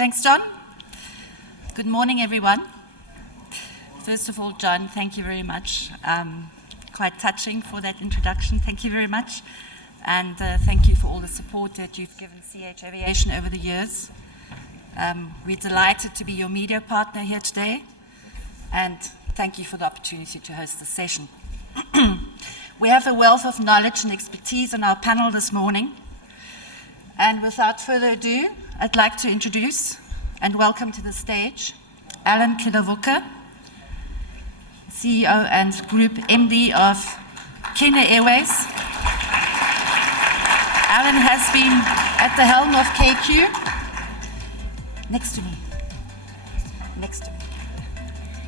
Thanks, John. Good morning, everyone. First of all, John, thank you very much. Quite touching for that introduction. Thank you very much. And thank you for all the support that you've given ch-aviation over the years. We're delighted to be your media partner here today. And thank you for the opportunity to host this session. We have a wealth of knowledge and expertise on our panel this morning. And without further ado, I'd like to introduce and welcome to the stage Allan Kilavuka, CEO and Group MD of Kenya Airways. Allan has been at the helm of KQ. Next to me.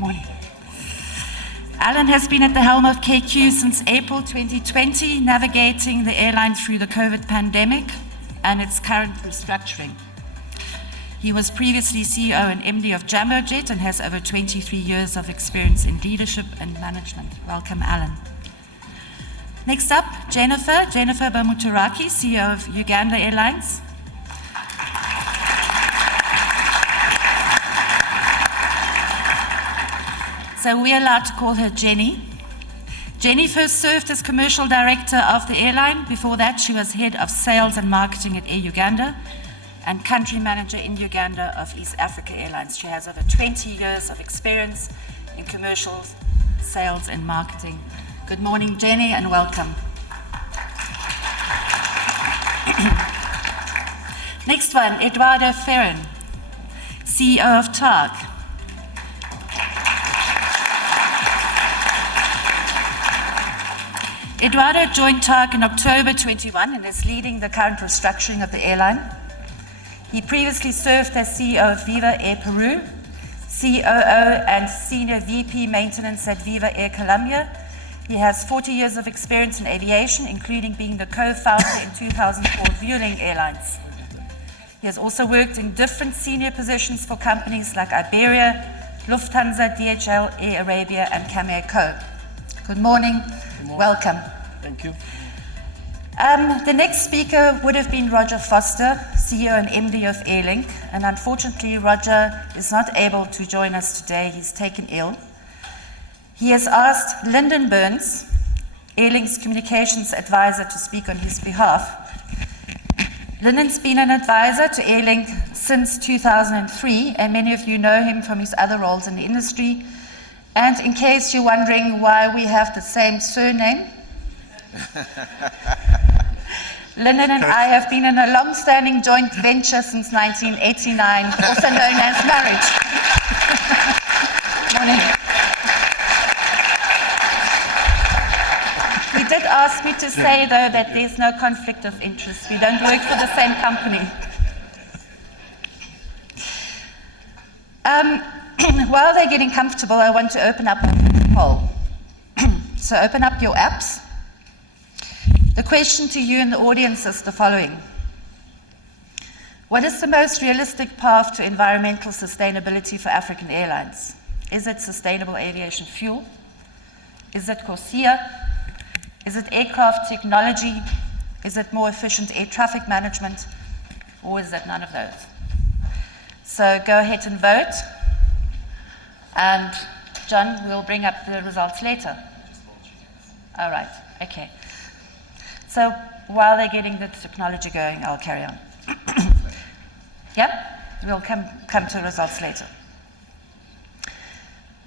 Morning. Allan has been at the helm of KQ since April 2020, navigating the airline through the COVID pandemic and its current restructuring. He was previously CEO and MD of Jambojet and has over 23 years of experience in leadership and management. Welcome, Allan. Next up, Jenifer Bamuturaki, CEO of Uganda Airlines. So we're allowed to call her Jenny. Jenny first served as commercial director of the airline. Before that, she was head of sales and marketing at Air Uganda and country manager in Uganda of East Africa Airlines. She has over 20 years of experience in commercial sales and marketing. Good morning, Jenny, and welcome. Next one, Eduardo Fairen, CEO of TAAG. Eduardo joined TAAG in October 21 and is leading the current restructuring of the airline. He previously served as CEO of Viva Air Peru, COO and Senior VP Maintenance at Viva Air Colombia. He has 40 years of experience in aviation, including being the co-founder in 2004 of Vueling Airlines. He has also worked in different senior positions for companies like Iberia, Lufthansa, DHL, Air Arabia, and Cameco. Good morning. Welcome. Thank you. The next speaker would have been Roger Foster, CEO and MD of Airlink, and unfortunately Roger is not able to join us today. He's taken ill. He has asked Linden Birns, Airlink's communications advisor, to speak on his behalf. Linden's been an advisor to Airlink since 2003, and many of you know him from his other roles in the industry. And in case you're wondering why we have the same surname, Linden and I have been in a long-standing joint venture since 1989, also known as marriage. Morning. He did ask me to say, though, that there's no conflict of interest. We don't work for the same company. While they're getting comfortable, I want to open up a poll. So open up your apps. The question to you in the audience is the following. What is the most realistic path to environmental sustainability for African airlines? Is it sustainable aviation fuel? Is it CORSIA? Is it aircraft technology? Is it more efficient air traffic management? Or is it none of those? So go ahead and vote. And John will bring up the results later. All right, okay. So while they're getting the technology going, I'll carry on. Yep, we'll come to results later.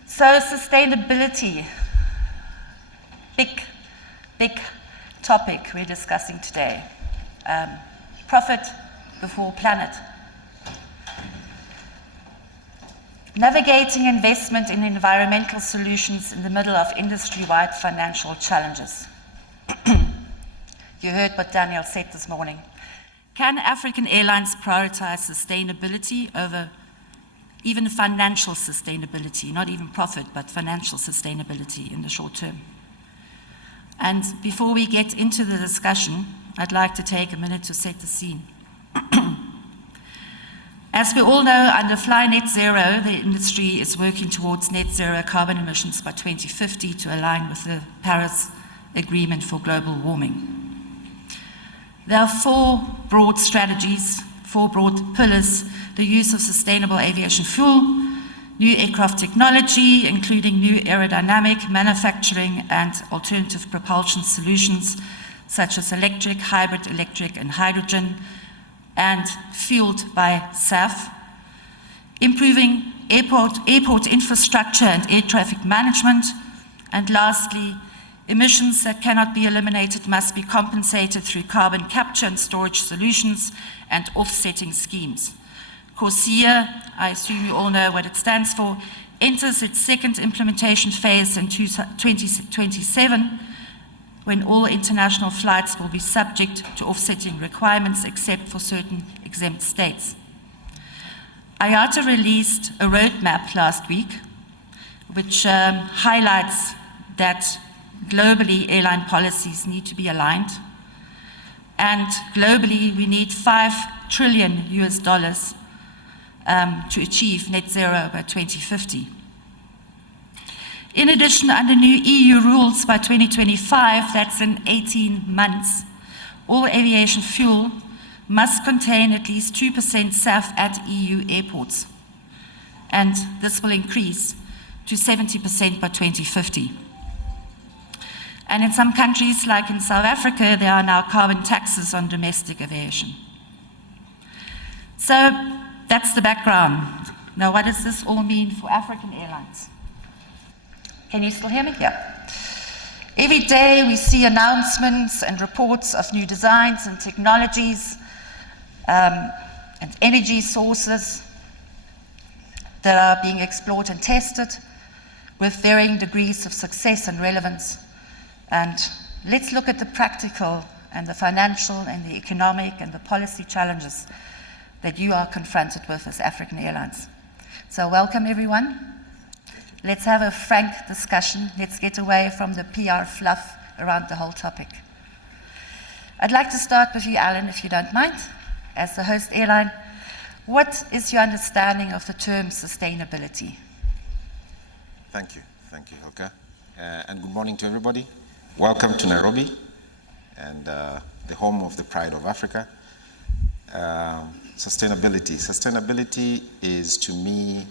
So sustainability, big topic we're discussing today. Profit before planet. Navigating investment in environmental solutions in the middle of industry-wide financial challenges. You heard what Daniel said this morning. Can African airlines prioritize sustainability over even financial sustainability, not even profit, but financial sustainability in the short term? And before we get into the discussion, I'd like to take a minute to set the scene. As we all know, under Fly Net Zero, the industry is working towards net zero carbon emissions by 2050 to align with the Paris Agreement for global warming. There are four broad strategies, four broad pillars the use of sustainable aviation fuel, new aircraft technology, including new aerodynamic, manufacturing, and alternative propulsion solutions, such as electric, hybrid electric, and hydrogen, and fueled by SAF, improving airport infrastructure and air traffic management, and lastly, emissions that cannot be eliminated must be compensated through carbon capture and storage solutions and offsetting schemes. CORSIA, I assume you all know what it stands for, enters its second implementation phase in 2027, when all international flights will be subject to offsetting requirements except for certain exempt states. IATA released a roadmap last week, which highlights that globally airline policies need to be aligned, and globally we need $5 trillion to achieve net zero by 2050. In addition, under new EU rules by 2025, that's in 18 months, all aviation fuel must contain at least 2% SAF at EU airports. And this will increase to 70% by 2050. And in some countries, like in South Africa, there are now carbon taxes on domestic aviation. So that's the background. Now, what does this all mean for African airlines? Can you still hear me? Yeah. Every day we see announcements and reports of new designs and technologies and energy sources that are being explored and tested with varying degrees of success and relevance. And let's look at the practical and the financial and the economic and the policy challenges that you are confronted with as African airlines. So welcome everyone. Let's have a frank discussion. Let's get away from the PR fluff around the whole topic. I'd like to start with you, Allan, if you don't mind. As the host airline, what is your understanding of the term sustainability? Thank you, Hilka. And good morning to everybody. Welcome to Nairobi, and the home of the pride of Africa. Sustainability is, to me,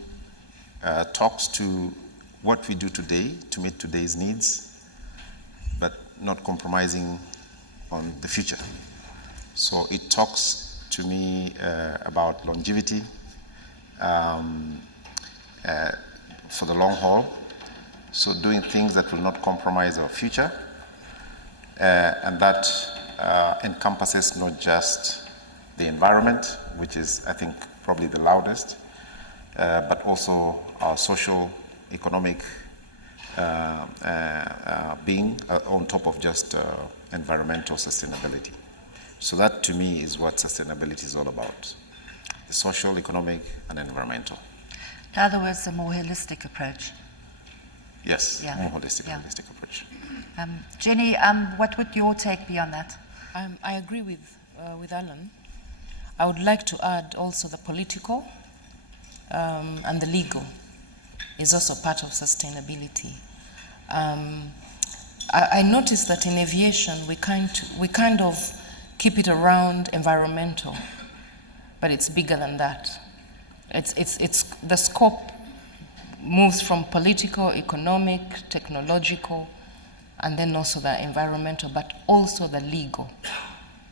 talks to what we do today to meet today's needs, but not compromising on the future. So it talks to me about longevity for the long haul. So doing things that will not compromise our future, and that encompasses not just the environment, which is, I think, probably the loudest, but also our social, economic being on top of just environmental sustainability. So that, to me, is what sustainability is all about: the social, economic, and environmental. In other words, a more holistic approach. Yes, yeah. More holistic approach. Jenny, what would your take be on that? I agree with Allan. I would like to add also the political and the legal is also part of sustainability. I noticed that in aviation we kind of keep it around environmental, but it's bigger than that. It's the scope moves from political, economic, technological, and then also the environmental, but also the legal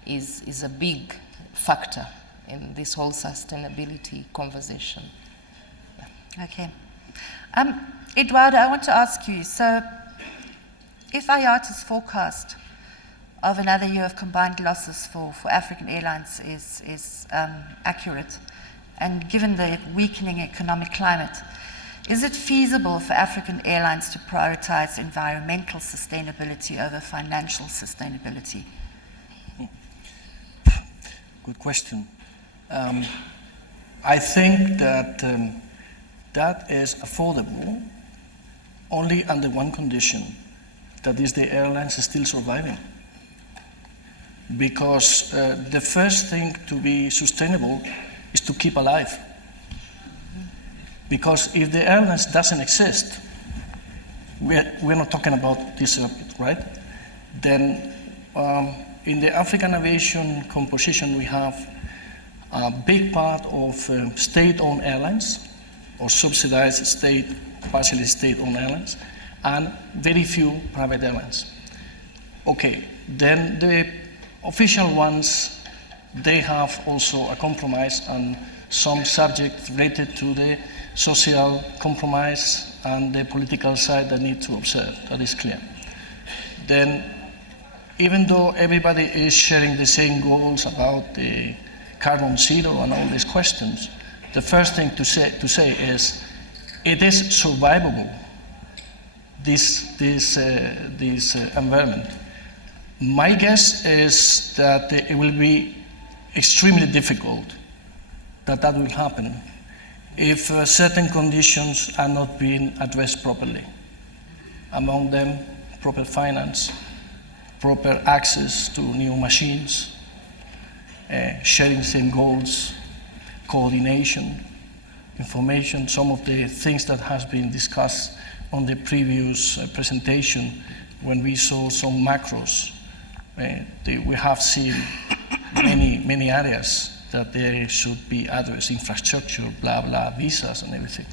is a big factor in this whole sustainability conversation. Yeah. Okay. Eduardo, I want to ask you, so if IATA's forecast of another year of combined losses for African airlines is accurate, and given the weakening economic climate, is it feasible for African airlines to prioritize environmental sustainability over financial sustainability? Good question. I think that that is affordable only under one condition, that is the airlines are still surviving. Because the first thing to be sustainable is to keep alive. Because if the airlines doesn't exist, we're not talking about this, right? Then in the African aviation composition we have, a big part of state-owned airlines or subsidized state, partially state-owned airlines, and very few private airlines. Okay, then the official ones, they have also a compromise on some subject related to the social compromise and the political side that need to observe, that is clear. Then, even though everybody is sharing the same goals about the carbon zero and all these questions, the first thing to say is, it is survivable, this environment. My guess is that it will be extremely difficult that will happen if certain conditions are not being addressed properly. Among them, proper finance, proper access to new machines, sharing same goals, coordination, information, some of the things that has been discussed on the previous presentation when we saw some macros. We have seen many areas that there should be addressed, infrastructure, blah, blah, visas and everything.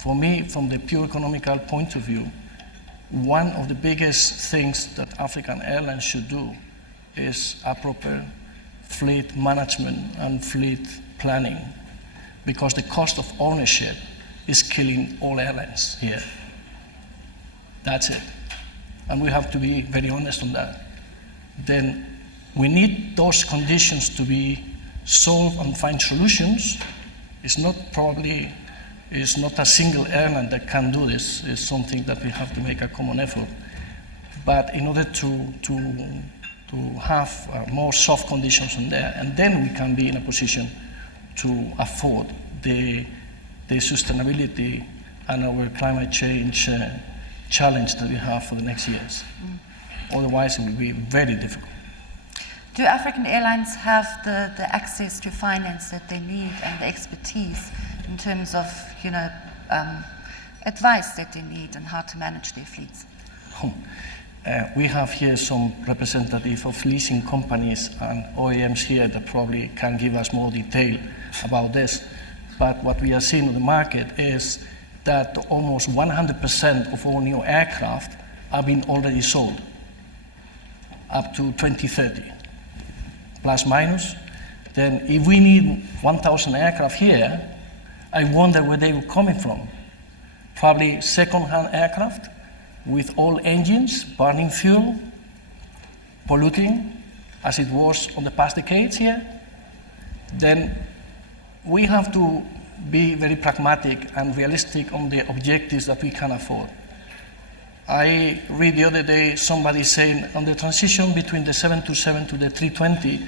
For me, from the pure economical point of view, one of the biggest things that African airlines should do is a proper fleet management and fleet planning, because the cost of ownership is killing all airlines here. That's it. And we have to be very honest on that. Then we need those conditions to be solved and find solutions. It's not a single airline that can do this. It's something that we have to make a common effort. But in order to have more soft conditions on there, and then we can be in a position to afford the sustainability and our climate change challenge that we have for the next years. Otherwise, it will be very difficult. Do African airlines have the access to finance that they need and the expertise in terms of, advice that they need on how to manage their fleets? We have here some representative of leasing companies and OEMs here that probably can give us more detail about this. But what we are seeing on the market is that almost 100% of all new aircraft are being already sold up to 2030, plus minus. Then if we need 1,000 aircraft here, I wonder where they were coming from. Probably second-hand aircraft with old engines, burning fuel, polluting, as it was on the past decades here. Then we have to be very pragmatic and realistic on the objectives that we can afford. I read the other day somebody saying on the transition between the 727 to the 320,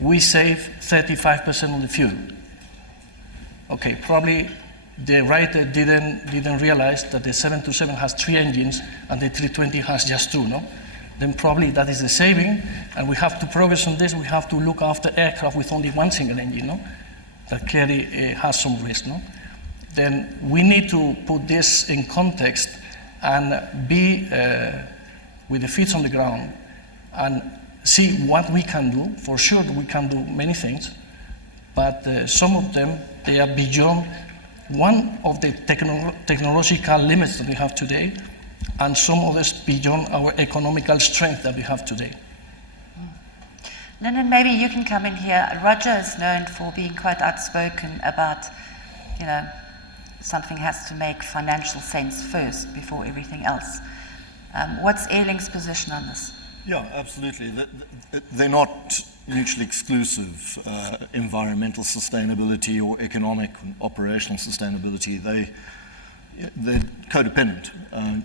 we save 35% on the fuel. Okay, probably the writer didn't realize that the 727 has 3 engines and the 320 has just 2, no? Then probably that is the saving, and we have to progress on this. We have to look after aircraft with only 1 single engine, no? That clearly has some risk, no? Then we need to put this in context and be with the feet on the ground and see what we can do. For sure, we can do many things, but some of them, they are beyond one of the technological limits that we have today, and some others beyond our economical strength that we have today. Linden, maybe you can come in here. Roger is known for being quite outspoken about, something has to make financial sense first before everything else. What's Airlink's position on this? Yeah, absolutely. They're not mutually exclusive, environmental sustainability or economic and operational sustainability. They're codependent.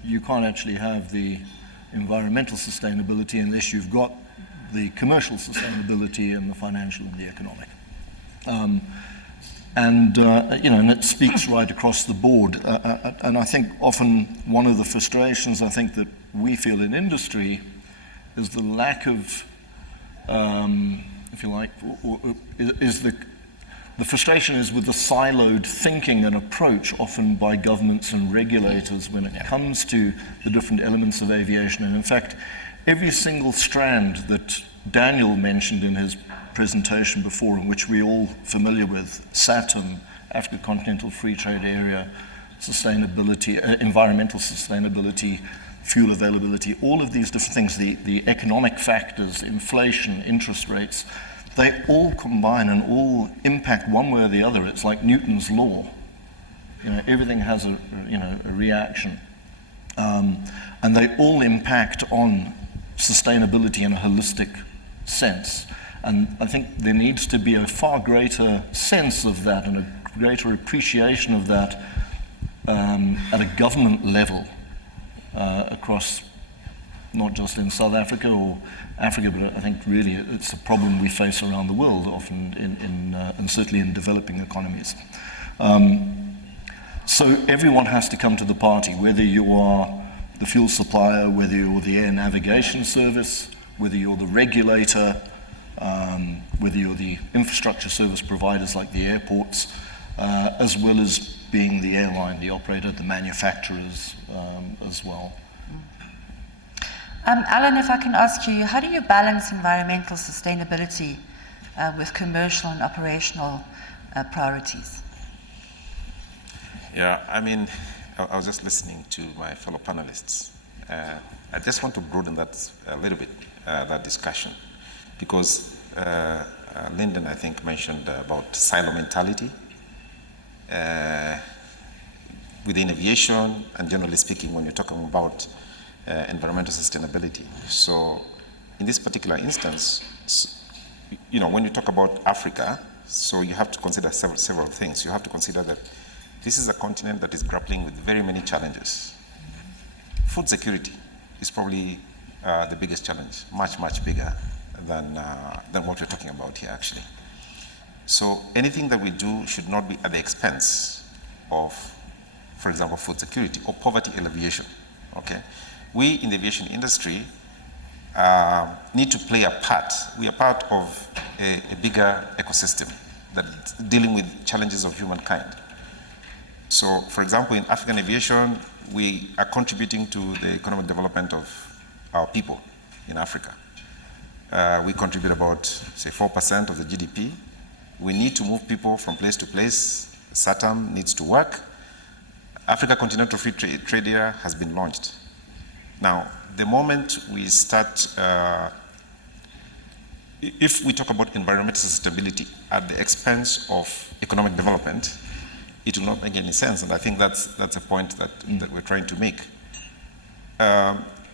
You can't actually have the environmental sustainability unless you've got the commercial sustainability and the financial and the economic. And it speaks right across the board. And I think often one of the frustrations I think that we feel in industry is the lack of, if you like, the frustration is with the siloed thinking and approach often by governments and regulators when it comes to the different elements of aviation. And in fact, every single strand that Daniel mentioned in his presentation before, in which we're all familiar with, SATM, Africa Continental Free Trade Area, sustainability, environmental sustainability, fuel availability, all of these different things, the economic factors, inflation, interest rates, they all combine and all impact one way or the other. It's like Newton's law. Everything has a reaction. And they all impact on sustainability in a holistic sense. And I think there needs to be a far greater sense of that and a greater appreciation of that at a government level across, not just in South Africa or Africa, but I think really it's a problem we face around the world often and certainly in developing economies. So everyone has to come to the party, whether you are the fuel supplier, whether you're the air navigation service, whether you're the regulator, whether you're the infrastructure service providers like the airports, as well as being the airline, the operator, the manufacturers as well. Allan, if I can ask you, how do you balance environmental sustainability with commercial and operational priorities? Yeah, I mean, I was just listening to my fellow panelists. I just want to broaden that a little bit, that discussion, because Linden, I think, mentioned about silo mentality within aviation, and generally speaking, when you're talking about environmental sustainability. So in this particular instance, when you talk about Africa, so you have to consider several things. You have to consider that this is a continent that is grappling with very many challenges. Food security is probably the biggest challenge, much, much bigger than what we're talking about here, actually. So anything that we do should not be at the expense of, for example, food security or poverty alleviation, okay? We in the aviation industry need to play a part. We are part of a bigger ecosystem that's dealing with challenges of humankind. So, for example, in African aviation, we are contributing to the economic development of our people in Africa. We contribute about, say, 4% of the GDP. We need to move people from place to place. SATM needs to work. Africa Continental Free Trade Area has been launched. Now, the moment we start, if we talk about environmental sustainability at the expense of economic development, it will not make any sense, and I think that's a point that we're trying to make.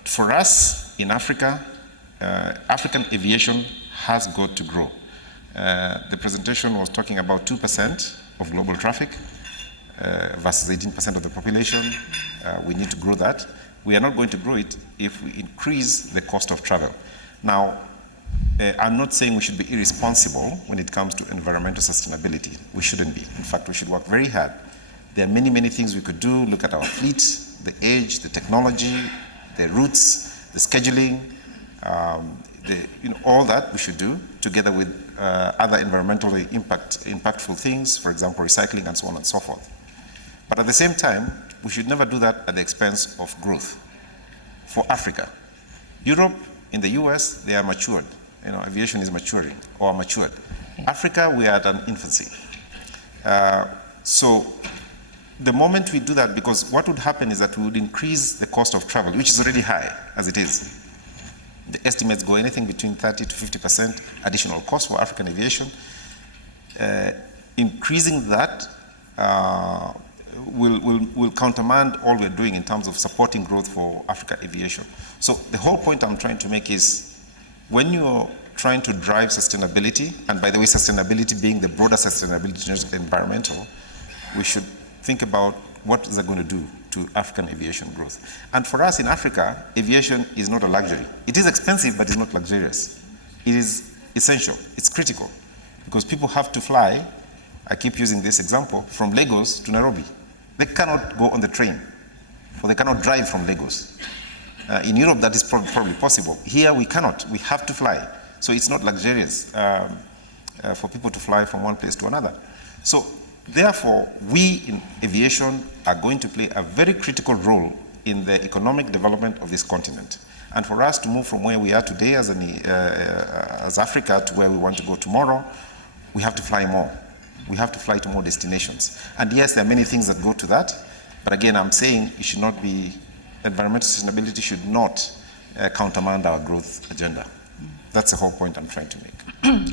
For us in Africa, African aviation has got to grow. The presentation was talking about 2% of global traffic versus 18% of the population. We need to grow that. We are not going to grow it if we increase the cost of travel. Now, I'm not saying we should be irresponsible when it comes to environmental sustainability. We shouldn't be. In fact, we should work very hard. There are many, many things we could do. Look at our fleet, the age, the technology, the routes, the scheduling, all that we should do together with other environmentally impactful things, for example, recycling and so on and so forth. But at the same time, we should never do that at the expense of growth. For Africa, Europe, in the US, they are matured. Aviation is maturing or matured. Africa, we are at an infancy. So the moment we do that, because what would happen is that we would increase the cost of travel, which is already high as it is. The estimates go anything between 30 to 50% additional cost for African aviation. Increasing that will countermand all we're doing in terms of supporting growth for Africa aviation. So the whole point I'm trying to make is when you're trying to drive sustainability, and by the way, sustainability being the broader sustainability, not environmental, we should think about what is that going to do to African aviation growth. And for us in Africa, aviation is not a luxury. It is expensive, but it's not luxurious. It is essential. It's critical because people have to fly, I keep using this example, from Lagos to Nairobi. They cannot go on the train, or they cannot drive from Lagos. In Europe, that is probably possible. Here, we cannot. We have to fly. So it's not luxurious for people to fly from one place to another. So therefore, we in aviation are going to play a very critical role in the economic development of this continent. And for us to move from where we are today as Africa to where we want to go tomorrow, we have to fly more. We have to fly to more destinations. And yes, there are many things that go to that, but again, I'm saying it should not be, environmental sustainability should not countermand our growth agenda. That's the whole point I'm trying to make.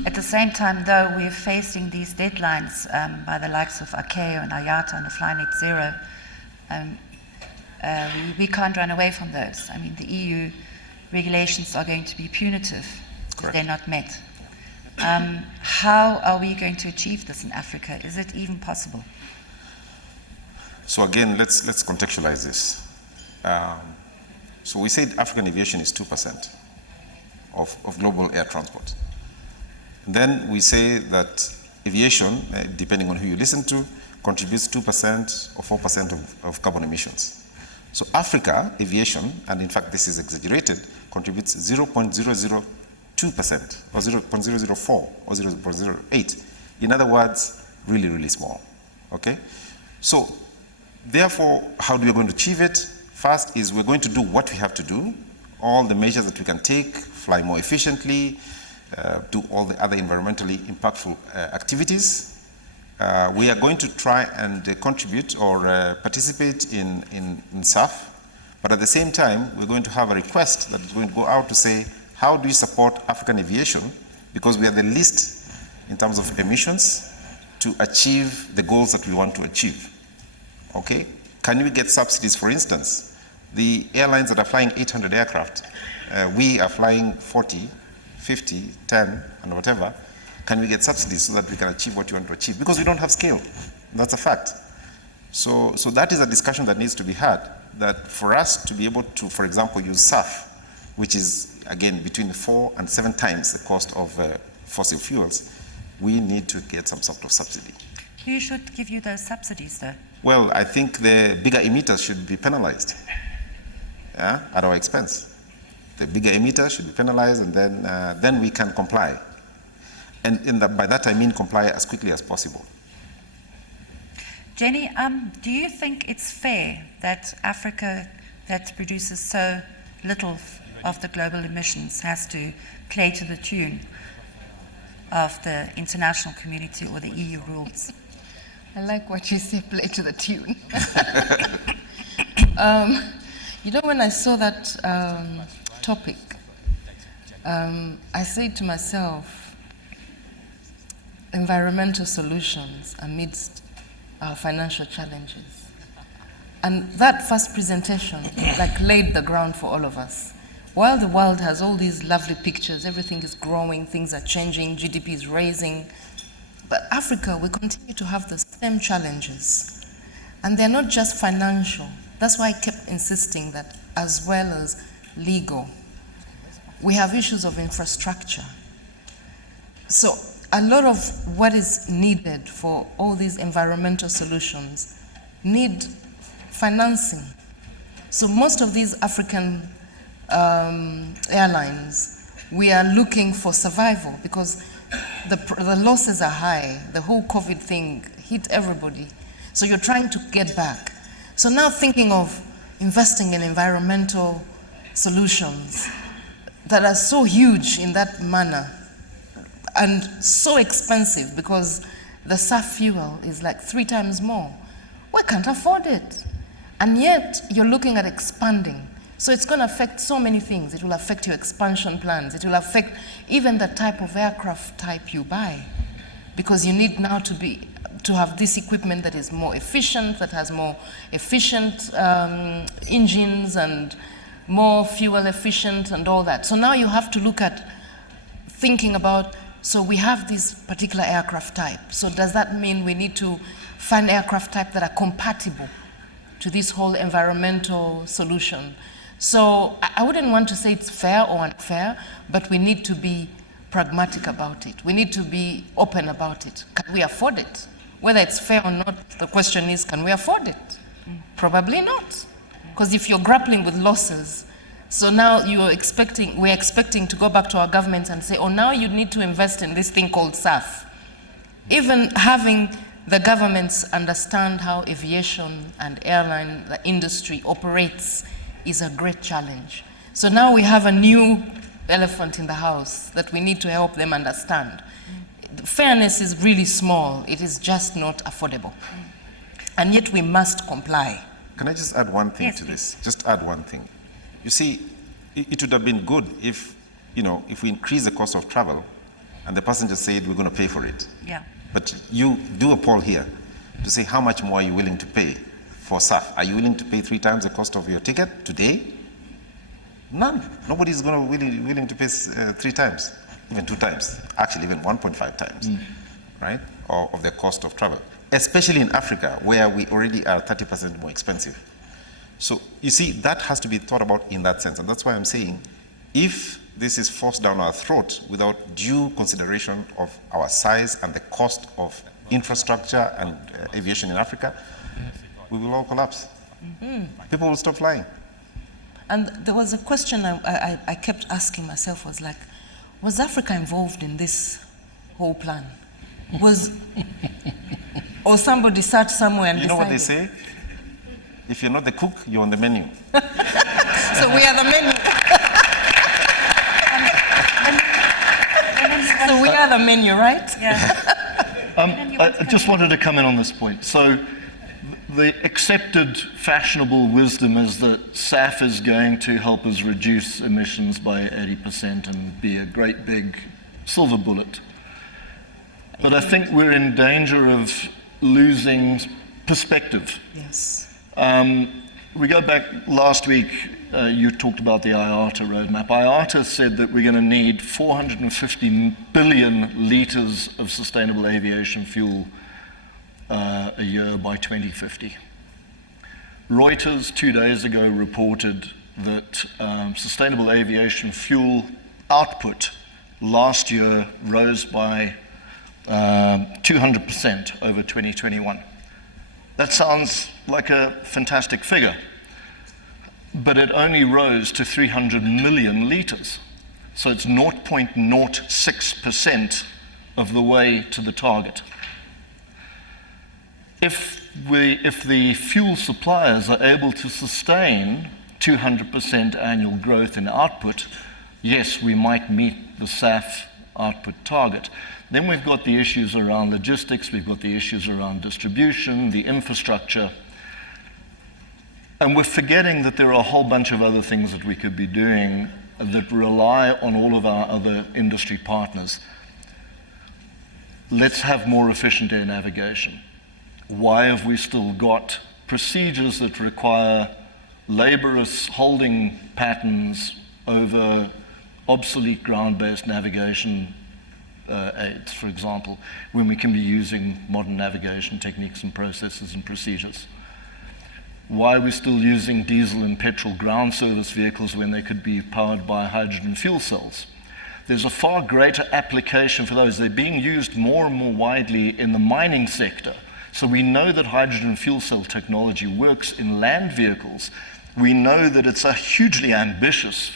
At the same time, though, we're facing these deadlines by the likes of ICAO and IATA and the Fly Net Zero. We can't run away from those. I mean, the EU regulations are going to be punitive if they're not met. How are we going to achieve this in Africa? Is it even possible? So again, let's contextualize this. So we said African aviation is 2% of global air transport. Then we say that aviation, depending on who you listen to, contributes 2% or 4% of carbon emissions. So Africa aviation, and in fact this is exaggerated, contributes 0.002% or 0.004 or 0.08. In other words, really, really small. Okay? So therefore, how do we going to achieve it? First is we're going to do what we have to do, all the measures that we can take, fly more efficiently, do all the other environmentally impactful activities. We are going to try and contribute or participate in SAF, but at the same time, we're going to have a request that is going to go out to say, how do you support African aviation? Because we are the least in terms of emissions to achieve the goals that we want to achieve. Okay? Can we get subsidies, for instance? The airlines that are flying 800 aircraft, we are flying 40, 50, 10, and whatever. Can we get subsidies so that we can achieve what you want to achieve? Because we don't have scale. That's a fact. So that is a discussion that needs to be had, that for us to be able to, for example, use SAF, which is, again, between 4 and 7 times the cost of fossil fuels, we need to get some sort of subsidy. Who should give you those subsidies, though? Well, I think the bigger emitters should be penalized at our expense. The bigger emitters should be penalized, and then we can comply. And by that I mean comply as quickly as possible. Jenny, do you think it's fair that Africa, that produces so little of the global emissions, has to play to the tune of the international community or the EU rules? I like what you say, play to the tune. You know, when I saw that topic, I said to myself, environmental solutions amidst our financial challenges. And that first presentation laid the ground for all of us. While the world has all these lovely pictures, everything is growing, things are changing, GDP is raising, but Africa, we continue to have the same challenges. And they're not just financial. That's why I kept insisting that as well as legal, we have issues of infrastructure. So a lot of what is needed for all these environmental solutions need financing. So most of these African airlines, we are looking for survival because the losses are high. The whole COVID thing hit everybody. So you're trying to get back. So now thinking of investing in environmental solutions that are so huge in that manner and so expensive because the SAF fuel is 3 times more. We can't afford it. And yet you're looking at expanding. So it's going to affect so many things. It will affect your expansion plans. It will affect even the type of aircraft type you buy, because you need now to have this equipment that is more efficient, that has more efficient engines and more fuel efficient and all that. So now you have to look at thinking about, so we have this particular aircraft type. So does that mean we need to find aircraft type that are compatible to this whole environmental solution? So I wouldn't want to say it's fair or unfair, but we need to be pragmatic about it. We need to be open about it. Can we afford it? Whether it's fair or not, the question is, can we afford it? Probably not. Because if you're grappling with losses, so now we're expecting to go back to our governments and say, oh, now you need to invest in this thing called SAF. Even having the governments understand how aviation and airline the industry operates is a great challenge. So now we have a new elephant in the house that we need to help them understand. Fairness is really small. It is just not affordable. And yet we must comply. Can I just add one thing Yes, to please. this? Just add one thing. You see, it would have been good if, if we increase the cost of travel and the passenger said we're going to pay for it. Yeah. But you do a poll here to say how much more are you willing to pay for SAF? Are you willing to pay 3 times the cost of your ticket today? None. Nobody's going to willing to pay 3 times, even 2 times, actually even 1.5 times, right, of the cost of travel, especially in Africa, where we already are 30% more expensive. So you see, that has to be thought about in that sense, and that's why I'm saying, if this is forced down our throat without due consideration of our size and the cost of infrastructure and aviation in Africa, we will all collapse. People will stop flying. And there was a question I kept asking myself, was like, was Africa involved in this whole plan? Or somebody sat somewhere and You know what they decided? say? If you're not the cook, you're on the menu. So we are the menu. So we are the menu, right? Yeah. I just wanted to come in on this point. So the accepted fashionable wisdom is that SAF is going to help us reduce emissions by 80% and be a great big silver bullet. But I think we're in danger of losing perspective. Yes. We go back last week, you talked about the IATA roadmap. IATA said that we're going to need 450 billion litres of sustainable aviation fuel a year by 2050. Reuters 2 days ago reported that sustainable aviation fuel output last year rose by 200% over 2021. That sounds like a fantastic figure, but it only rose to 300 million litres. So it's 0.06% of the way to the target. If the fuel suppliers are able to sustain 200% annual growth in output, yes, we might meet the SAF output target. Then we've got the issues around logistics, we've got the issues around distribution, the infrastructure, and we're forgetting that there are a whole bunch of other things that we could be doing that rely on all of our other industry partners. Let's have more efficient air navigation. Why have we still got procedures that require laborious holding patterns over obsolete ground-based navigation aids, for example, when we can be using modern navigation techniques and processes and procedures? Why are we still using diesel and petrol ground service vehicles when they could be powered by hydrogen fuel cells? There's a far greater application for those. They're being used more and more widely in the mining sector. So we know that hydrogen fuel cell technology works in land vehicles. We know that it's a hugely ambitious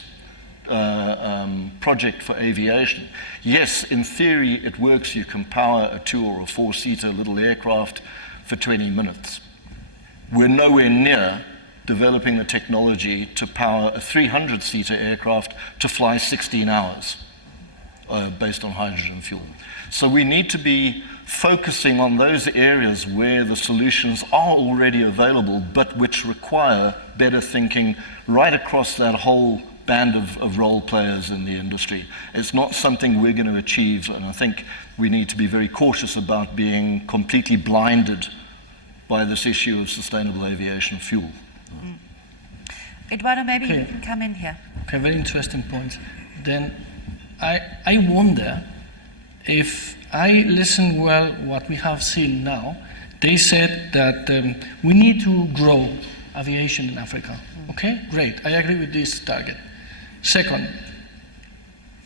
project for aviation. Yes, in theory it works. You can power a 2 or a 4-seater little aircraft for 20 minutes. We're nowhere near developing the technology to power a 300-seater aircraft to fly 16 hours based on hydrogen fuel. So we need to be focusing on those areas where the solutions are already available, but which require better thinking right across that whole band of role players in the industry. It's not something we're going to achieve, and I think we need to be very cautious about being completely blinded by this issue of sustainable aviation fuel. Eduardo, maybe you Okay. can come in here. Okay, very interesting point. Then I wonder if I listen well what we have seen now. They said that we need to grow aviation in Africa. Okay, great. I agree with this target. Second,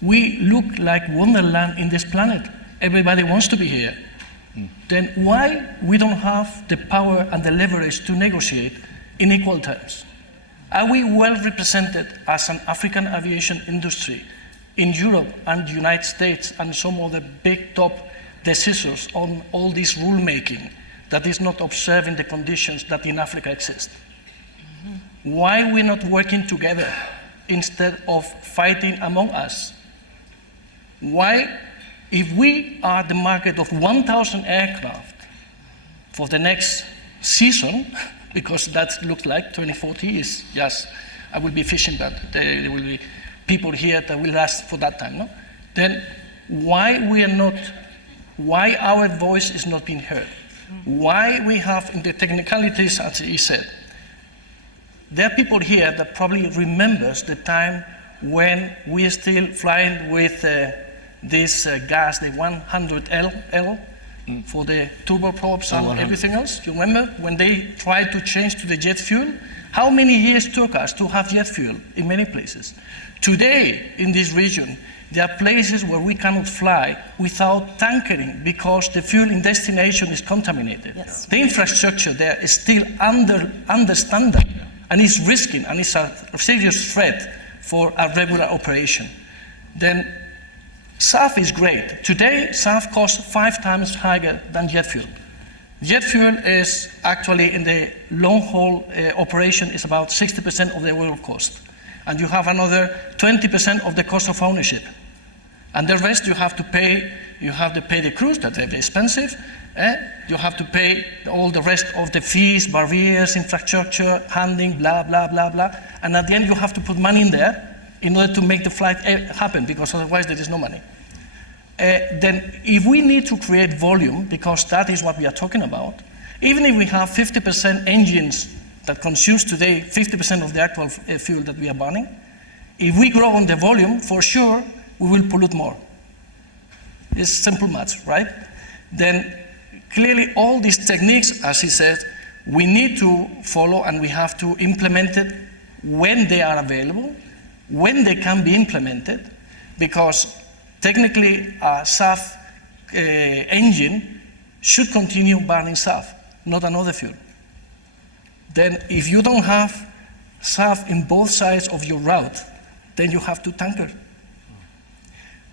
we look like wonderland in this planet. Everybody wants to be here. Then why we don't have the power and the leverage to negotiate in equal terms? Are we well represented as an African aviation industry in Europe and the United States and some of the big top decisors on all this rulemaking that is not observing the conditions that in Africa exist? Why are we not working together instead of fighting among us? Why, if we are the market of 1,000 aircraft for the next season, because that looks like 2040 is just, I will be fishing, but there will be people here that will last for that time, no? Then why our voice is not being heard? Why we have, in the technicalities, as he said, there are people here that probably remembers the time when we are still flying with this gas, the 100L, for the turboprops and everything else. You remember when they tried to change to the jet fuel? How many years took us to have jet fuel in many places? Today, in this region, there are places where we cannot fly without tankering because the fuel in destination is contaminated. Yes. The infrastructure there is still under standard and is risking, and it's a serious threat for a regular operation. Then SAF is great. Today, SAF costs 5 times higher than jet fuel. Jet fuel is actually, in the long-haul operation, is about 60% of the oil cost. And you have another 20% of the cost of ownership. And the rest you have to pay the crews, that are very expensive. You have to pay all the rest of the fees, barriers, infrastructure, handling, blah, blah, blah, blah. And at the end, you have to put money in there in order to make the flight happen, because otherwise there is no money. Then if we need to create volume, because that is what we are talking about, even if we have 50% engines that consumes today 50% of the actual fuel that we are burning, if we grow on the volume, for sure, we will pollute more. It's simple maths, right? Then clearly all these techniques, as he said, we need to follow and we have to implement it when they are available, when they can be implemented, because technically a SAF engine should continue burning SAF, not another fuel. Then if you don't have SAF in both sides of your route, then you have to tanker.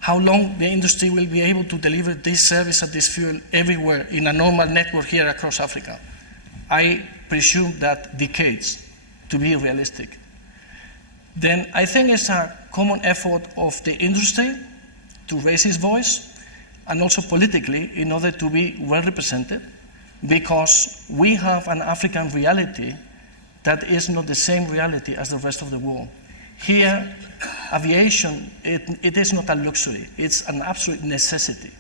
How long the industry will be able to deliver this service and this fuel everywhere in a normal network here across Africa? I presume that decades, to be realistic. Then I think it's a common effort of the industry to raise its voice, and also politically, in order to be well represented, because we have an African reality that is not the same reality as the rest of the world. Here, aviation, it is not a luxury, it's an absolute necessity.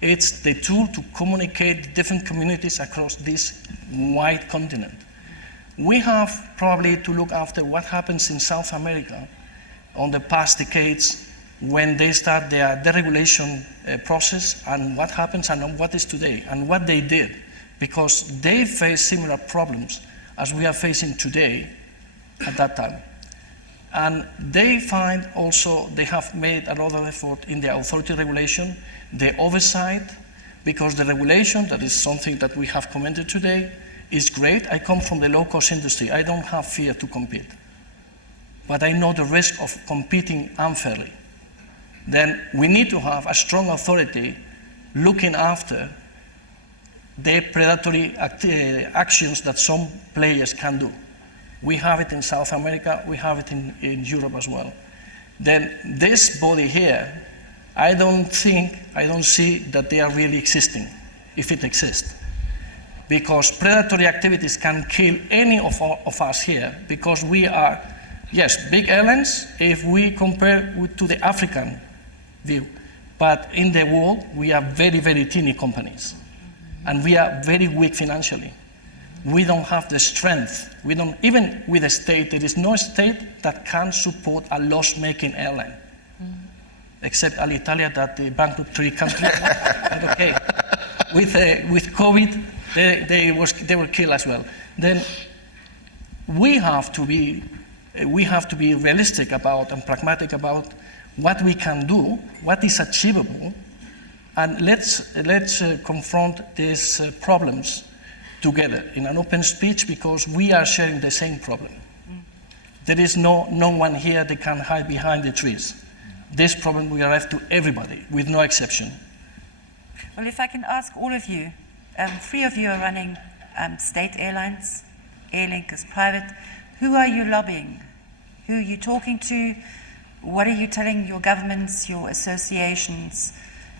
It's the tool to communicate different communities across this wide continent. We have probably to look after what happens in South America on the past decades when they start their deregulation process, and what happens and what is today, and what they did, because they face similar problems as we are facing today at that time. And they find also they have made a lot of effort in the authority regulation, the oversight, because the regulation, that is something that we have commented today, is great. I come from the low-cost industry. I don't have fear to compete. But I know the risk of competing unfairly. Then we need to have a strong authority looking after the predatory actions that some players can do. We have it in South America, we have it in Europe as well. Then this body here, I don't see that they are really existing, if it exists. Because predatory activities can kill any of us here, because we are, yes, big airlines if we compare to the African view, but in the world, we are very, very teeny companies. And we are very weak financially. We don't have the strength. We don't, even with a state, there is no state that can support a loss-making airline, except Alitalia, that the bankrupt country. And okay, with COVID, they were killed as well. Then we have to be realistic about and pragmatic about what we can do, what is achievable, and let's confront these problems together in an open speech, because we are sharing the same problem. There is no one here that can hide behind the trees. This problem we arrive to everybody, with no exception. Well, if I can ask all of you, 3 of you are running state airlines, Airlink is private. Who are you lobbying Who are you talking to? What are you telling your governments, your associations?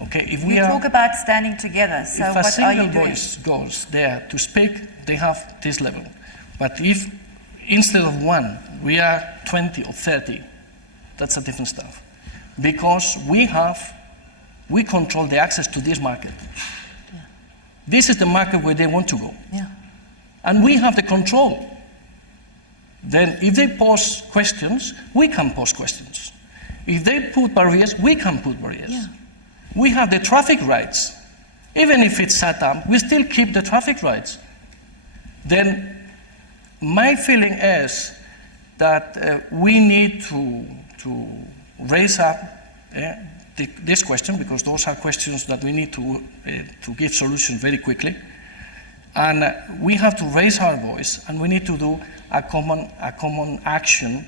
Okay, if You we talk are, about standing together, so if a what are single you doing? voice goes there to speak, they have this level. But if instead of one, we are 20 or 30, that's a different stuff. Because we control the access to this market. Yeah. This is the market where they want to go. Yeah. And we have the control. Then if they pose questions, we can pose questions. If they put barriers, we can put barriers. Yeah. We have the traffic rights. Even if it's shut down, we still keep the traffic rights. Then my feeling is that we need to raise up this question, because those are questions that we need to give solutions very quickly. And we have to raise our voice, and we need to do a common action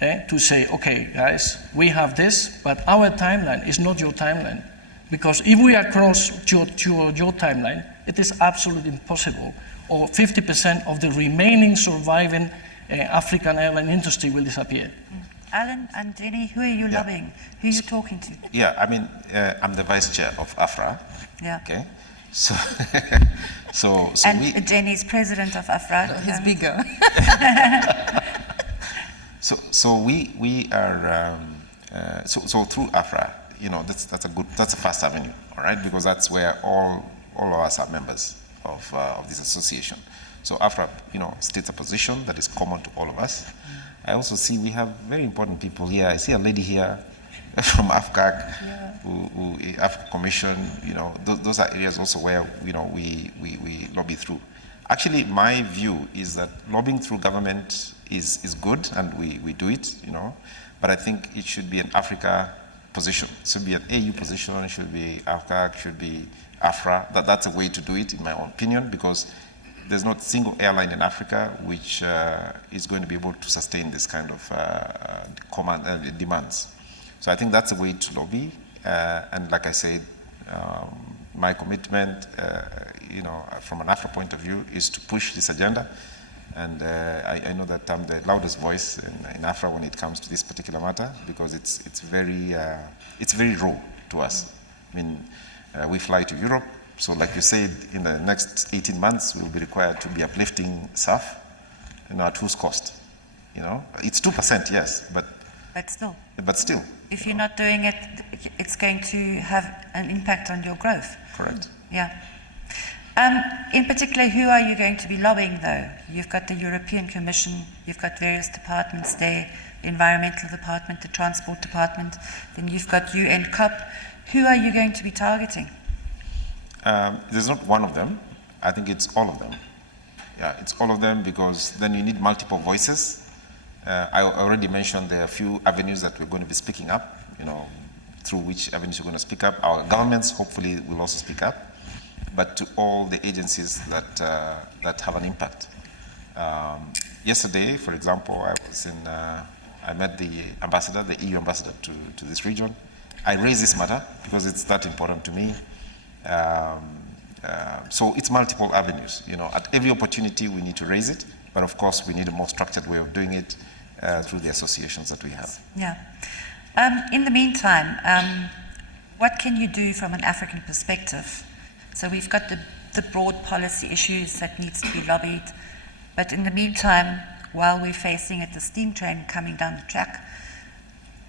to say, okay, guys, we have this, but our timeline is not your timeline. Because if we are cross your timeline, it is absolutely impossible, or 50% of the remaining surviving African airline industry will disappear. Allan and Jenny, who are you lobbying? Who are you talking to? Yeah, I mean, I'm the vice chair of AFRA. Yeah. Okay, so so And we Jenny's president of AFRA. He's bigger. so we are so through AFRA, you know, that's a first avenue, all right, because that's where all of us are members of this association. So AFRA, you know, states a position that is common to all of us. I also see we have very important people here. I see a lady here from AFCAC, who Africa Commission. You know, those are areas also where, you know, we lobby through. Actually, my view is that lobbying through government is good, and we do it, you know. But I think it should be an Africa position. It should be an AU position. It should be AFCAC. Should be AFRA. That's a way to do it, in my own opinion, because there's not a single airline in Africa which is going to be able to sustain this kind of demands. So I think that's a way to lobby. And like I said, my commitment, you know, from an Afro point of view, is to push this agenda. And I know that I'm the loudest voice in Afra when it comes to this particular matter, because it's very raw to us. I mean, we fly to Europe. So like you said, in the next 18 months, we will be required to be uplifting SAF, you know, at whose cost? You know, it's 2%, yes, but still. If you're not doing it, it's going to have an impact on your growth. Correct. Yeah. In particular, who are you going to be lobbying, though? You've got the European Commission, you've got various departments there, the Environmental Department, the Transport Department, then you've got UN COP. Who are you going to be targeting? There's not one of them. I think it's all of them. Yeah, it's all of them, because then you need multiple voices. I already mentioned there are a few avenues that we're going to be speaking up, you know, through which avenues we're going to speak up. Our governments hopefully will also speak up, but to all the agencies that have an impact. Yesterday, for example, I met the ambassador, the EU ambassador to this region. I raised this matter because it's that important to me. So it's multiple avenues. You know, at every opportunity we need to raise it, but of course we need a more structured way of doing it through the associations that we have. Yeah. In the meantime, what can you do from an African perspective? So we've got the broad policy issues that needs to be lobbied, but in the meantime, while we're facing the steam train coming down the track,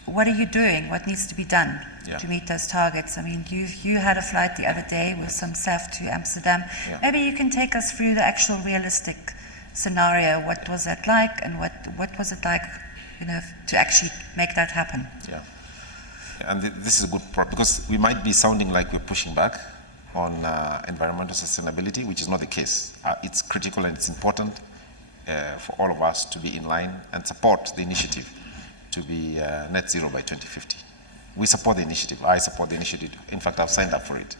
what are you doing? What needs to be done to meet those targets? I mean, you had a flight the other day with some SAF to Amsterdam. Yeah. Maybe you can take us through the actual realistic scenario. What was that like, and what was it like, you know, to actually make that happen? Yeah. And this is a good problem, because we might be sounding like we're pushing back on environmental sustainability, which is not the case. It's critical and it's important for all of us to be in line and support the initiative to be net zero by 2050. We support the initiative. I support the initiative. In fact, I've signed up for it.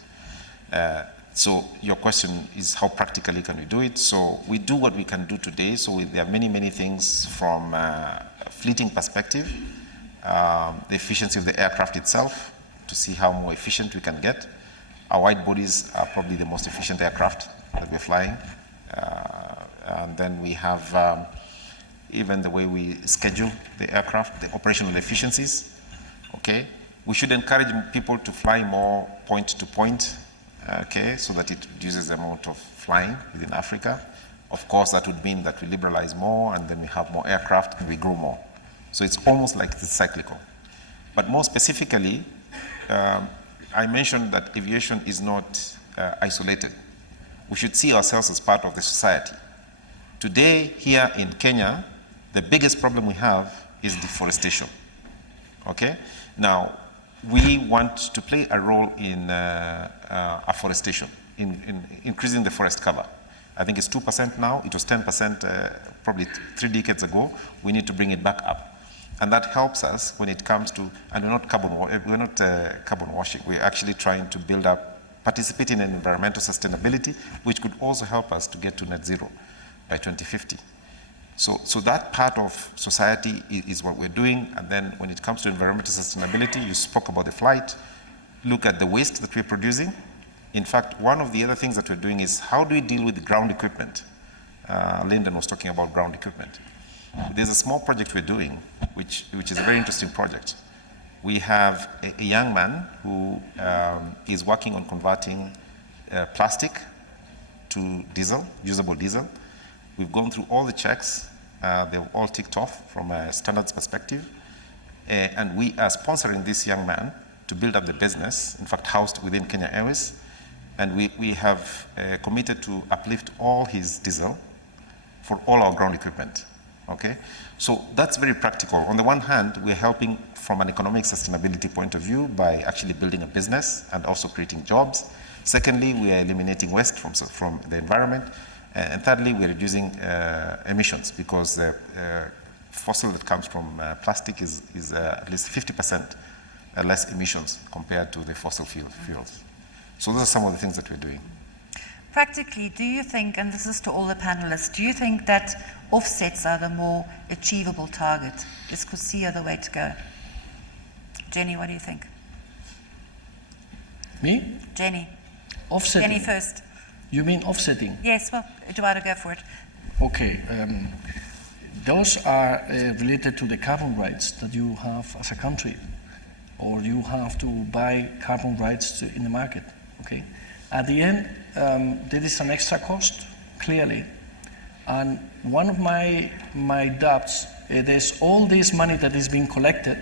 So your question is, how practically can we do it? So we do what we can do today. So there are many things from a fleeting perspective, the efficiency of the aircraft itself, to see how more efficient we can get. Our wide bodies are probably the most efficient aircraft that we're flying. And then we have even the way we schedule the aircraft, the operational efficiencies. Okay, we should encourage people to fly more point to point, okay, so that it reduces the amount of flying within Africa. Of course, that would mean that we liberalize more and then we have more aircraft and we grow more. So it's almost like it's cyclical. But more specifically, I mentioned that aviation is not isolated. We should see ourselves as part of the society. Today, here in Kenya, the biggest problem we have is deforestation. Okay? Now, we want to play a role in afforestation, in increasing the forest cover. I think it's 2% now. It was 10% probably 3 decades ago. We need to bring it back up. And that helps us when it comes to, and we're not carbon washing. We're actually trying to build up, participating in environmental sustainability, which could also help us to get to net zero by 2050. So that part of society is what we're doing. And then when it comes to environmental sustainability, you spoke about the flight. Look at the waste that we're producing. In fact, one of the other things that we're doing is how do we deal with the ground equipment? Linden was talking about ground equipment. There's a small project we're doing, which is a very interesting project. We have a young man who is working on converting plastic to diesel, usable diesel. We've gone through all the checks. They're all ticked off from a standards perspective. And we are sponsoring this young man to build up the business, in fact, housed within Kenya Airways. And we have committed to uplift all his diesel for all our ground equipment. Okay, so that's very practical. On the one hand, we're helping from an economic sustainability point of view by actually building a business and also creating jobs. Secondly, we are eliminating waste from the environment. And thirdly, we're reducing emissions because the fossil that comes from plastic is at least 50% less emissions compared to the fossil fuels. So those are some of the things that we're doing. Practically, do you think, and this is to all the panelists, do you think that offsets are the more achievable target? Is COSIA the way to go? Jenny, what do you think? Me? Jenny. Offsetting. Jenny first. You mean offsetting? Yes, well, Eduardo, go for it. Okay. Those are related to the carbon rights that you have as a country, or you have to buy carbon rights in the market. Okay. At the end, there is an extra cost, clearly. And one of my doubts is all this money that is being collected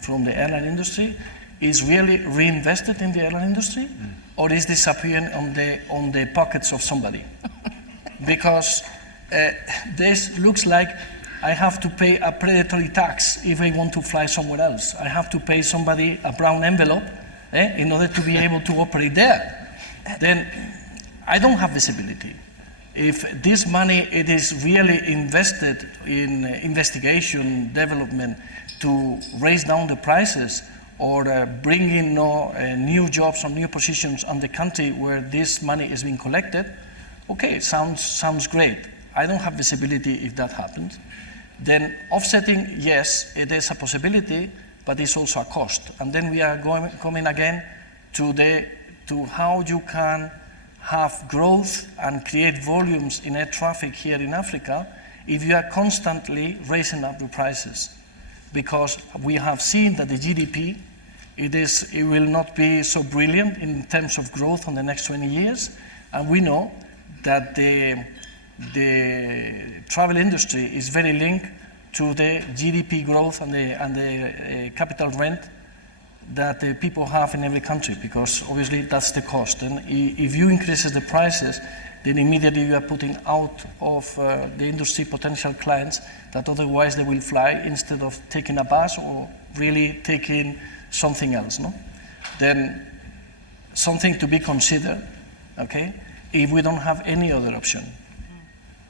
from the airline industry is really reinvested in the airline industry, or is disappearing on the pockets of somebody? Because this looks like I have to pay a predatory tax if I want to fly somewhere else. I have to pay somebody a brown envelope in order to be able to operate there. Then I don't have visibility. If this money it is really invested in investigation, development to raise down the prices or bring in new jobs or new positions on the country where this money is being collected, okay, sounds great. I don't have visibility if that happens. Then offsetting, yes, it is a possibility, but it's also a cost. And then we are coming again to how you can have growth and create volumes in air traffic here in Africa if you are constantly raising up the prices. Because we have seen that the GDP, it will not be so brilliant in terms of growth on the next 20 years. And we know that the travel industry is very linked to the GDP growth and the capital rent that the people have in every country, because obviously that's the cost. And if you increase the prices, then immediately you are putting out of the industry potential clients that otherwise they will fly instead of taking a bus or really taking something else. No? Then something to be considered, okay, if we don't have any other option.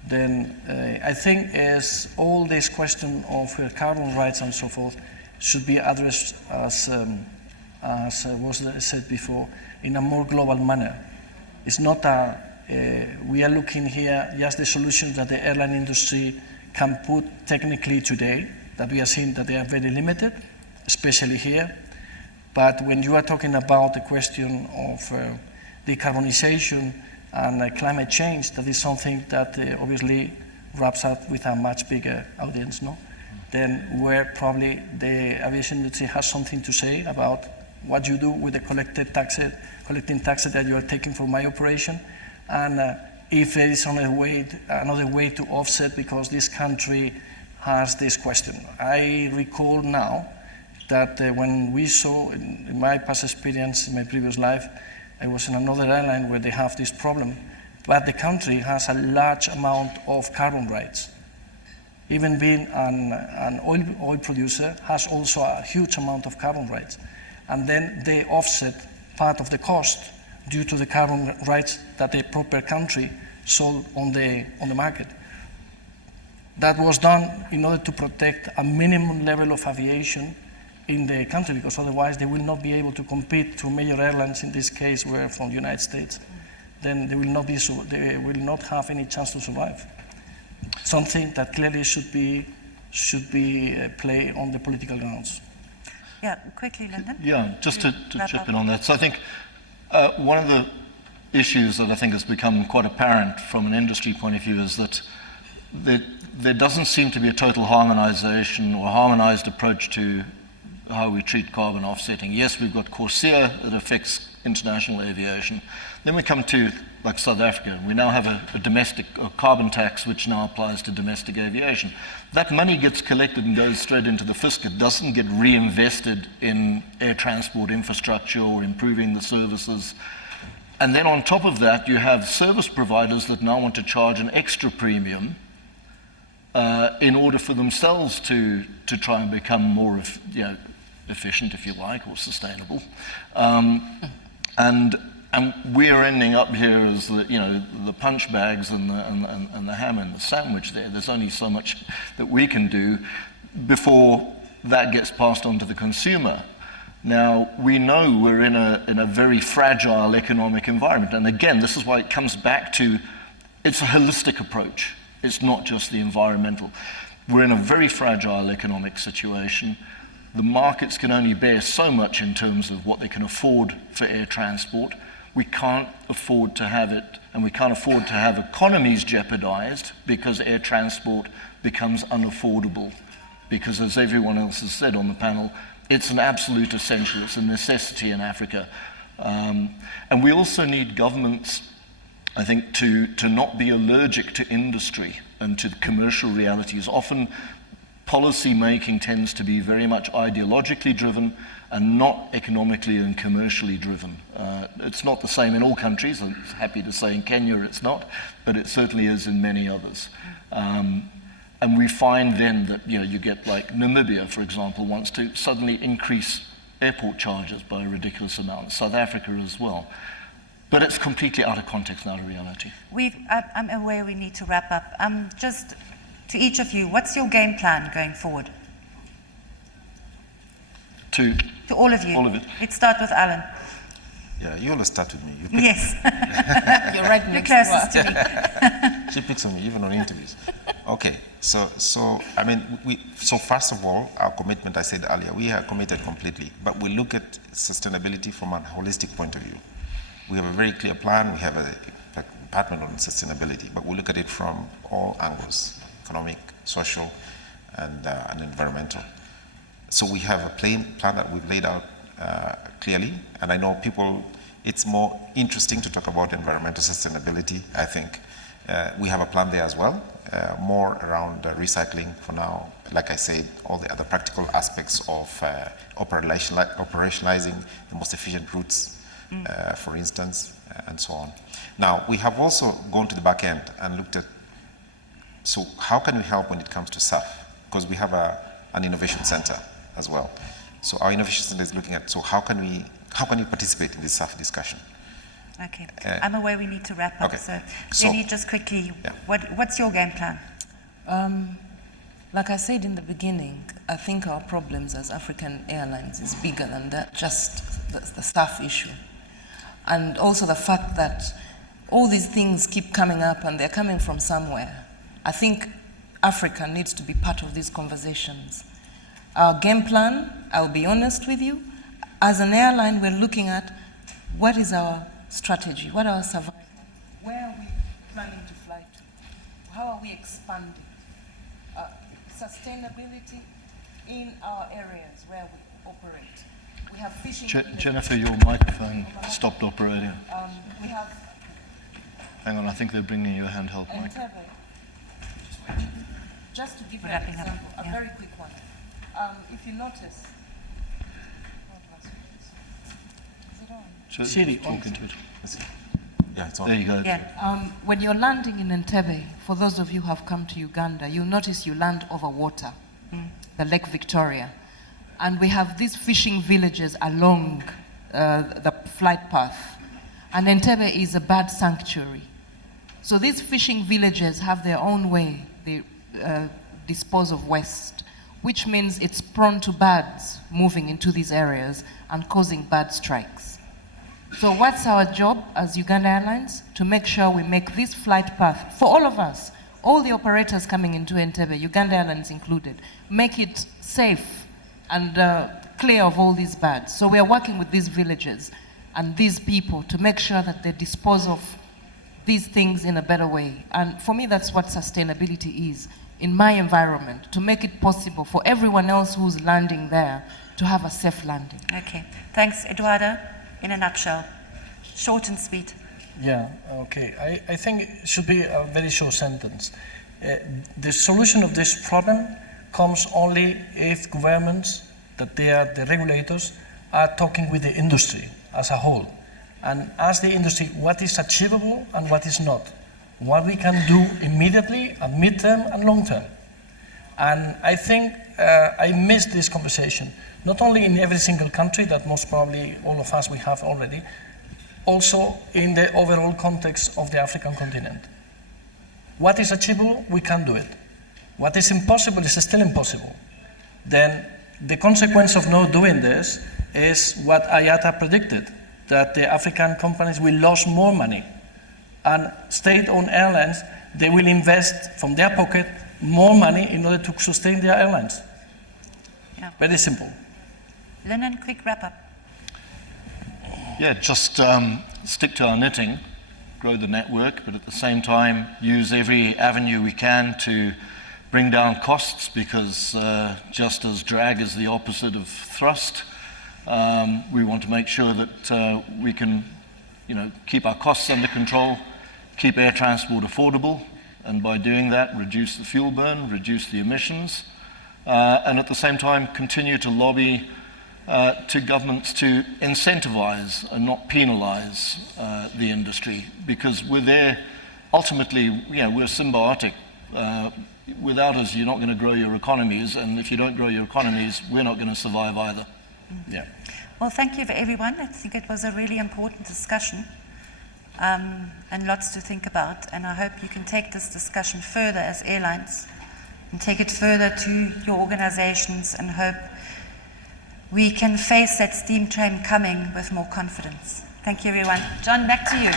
Then I think as all this question of carbon rights and so forth should be addressed as was said before, in a more global manner. It's not we are looking here just the solutions that the airline industry can put technically today, that we are seeing that they are very limited, especially here. But when you are talking about the question of decarbonization and climate change, that is something that obviously wraps up with a much bigger audience, no? Then where probably the aviation industry has something to say about what you do with the collecting taxes that you are taking from my operation, and if there is another way to offset, because this country has this question. I recall now that when we saw, in my past experience, in my previous life, I was in another airline where they have this problem, but the country has a large amount of carbon rights. Even being an oil producer has also a huge amount of carbon rights. And then they offset part of the cost due to the carbon rights that the proper country sold on the market. That was done in order to protect a minimum level of aviation in the country, because otherwise they will not be able to compete to major airlines, in this case were from the United States. Then they will not have any chance to survive. Something that clearly should be play on the political grounds. Yeah, quickly, Linden. Yeah, just to chip in on that. So I think one of the issues that I think has become quite apparent from an industry point of view is that there doesn't seem to be a total harmonization or harmonized approach to how we treat carbon offsetting. Yes, we've got CORSIA that affects international aviation. Then we come to, like South Africa, we now have a domestic carbon tax which now applies to domestic aviation. That money gets collected and goes straight into the fisc. It doesn't get reinvested in air transport infrastructure or improving the services. And then on top of that, you have service providers that now want to charge an extra premium in order for themselves to try and become more efficient, if you like, or sustainable. And we're ending up here as the punch bags and the ham and the sandwich there. There's only so much that we can do before that gets passed on to the consumer. Now, we know we're in a very fragile economic environment. And again, this is why it comes back to, it's a holistic approach. It's not just the environmental. We're in a very fragile economic situation. The markets can only bear so much in terms of what they can afford for air transport. We can't afford to have it, and we can't afford to have economies jeopardized because air transport becomes unaffordable. Because as everyone else has said on the panel, it's an absolute essential, it's a necessity in Africa. And we also need governments, I think, to not be allergic to industry and to commercial realities. Often policy making tends to be very much ideologically driven and not economically and commercially driven. It's not the same in all countries. I'm happy to say in Kenya it's not, but it certainly is in many others. And we find then that you get like Namibia, for example, wants to suddenly increase airport charges by a ridiculous amount. South Africa as well. But it's completely out of context, out of reality. I'm aware we need to wrap up. Just to each of you, what's your game plan going forward? To all of you. All of it. Let's start with Allan. Yeah, you always start with me. Yes. You're right You're next closest to to me. She picks on me, even on interviews. Okay, so I mean, so first of all, our commitment, I said earlier, we are committed completely, but we look at sustainability from a holistic point of view. We have a very clear plan, we have a department on sustainability, but we look at it from all angles, economic, social, and environmental. So we have a plan that we've laid out clearly, and I know people, it's more interesting to talk about environmental sustainability, I think. We have a plan there as well, more around recycling for now. Like I said, all the other practical aspects of operationalizing the most efficient routes, for instance, and so on. Now, we have also gone to the back end and looked at, so how can we help when it comes to SAF? Because we have an innovation center as well. So our innovation center is looking at, so how can we participate in this SAF discussion? Okay, I'm aware we need to wrap up. Okay. So, Jenny, just quickly, yeah. What's your game plan? Like I said in the beginning, I think our problems as African airlines is bigger than that, just the staff issue. And also the fact that all these things keep coming up and they're coming from somewhere. I think Africa needs to be part of these conversations. Our game plan, I'll be honest with you, as an airline, we're looking at what is our strategy, what are our survival, where are we planning to fly to, how are we expanding sustainability in our areas where we operate? We have fishing. Jenifer, your microphone stopped operating. We have Hang on, I think they're bringing you a handheld mic. Entebbe. Just to give you an Wrapping up, example, a yeah. very quick one. If you notice, is it on? So Siri, talk into it. Yeah, it's on. There you go. Yeah. When you're landing in Entebbe, for those of you who have come to Uganda, you'll notice you land over water, the Lake Victoria. And we have these fishing villages along the flight path. And Entebbe is a bird sanctuary. So these fishing villages have their own way they dispose of waste, which means it's prone to birds moving into these areas and causing bird strikes. So what's our job as Uganda Airlines? To make sure we make this flight path, for all of us, all the operators coming into Entebbe, Uganda Airlines included, make it safe and clear of all these birds. So we are working with these villages and these people to make sure that they dispose of these things in a better way. And for me, that's what sustainability is in my environment, to make it possible for everyone else who's landing there to have a safe landing. Okay. Thanks, Eduardo. In a nutshell, short and sweet. Yeah, okay. I think it should be a very short sentence. The solution of this problem comes only if governments, that they are the regulators, are talking with the industry as a whole and ask the industry what is achievable and what is not, what we can do immediately, at midterm and long term. And I think I missed this conversation, not only in every single country that most probably all of us we have already, also in the overall context of the African continent. What is achievable, we can do it. What is impossible is still impossible. Then the consequence of not doing this is what IATA predicted, that the African companies will lose more money. And state-owned airlines, they will invest from their pocket more money in order to sustain their airlines. Yeah. Very simple. Linden, quick wrap up. Yeah, just stick to our knitting, grow the network, but at the same time use every avenue we can to bring down costs, because just as drag is the opposite of thrust, we want to make sure that we can, keep our costs under control, keep air transport affordable, and by doing that, reduce the fuel burn, reduce the emissions, and at the same time continue to lobby to governments to incentivize and not penalize the industry, because we're there, ultimately, we're symbiotic. Without us, you're not going to grow your economies, and if you don't grow your economies, we're not going to survive either. Yeah. Well, thank you for everyone. I think it was a really important discussion and lots to think about. And I hope you can take this discussion further as airlines and take it further to your organizations, and hope we can face that steam train coming with more confidence. Thank you, everyone. John, back to you.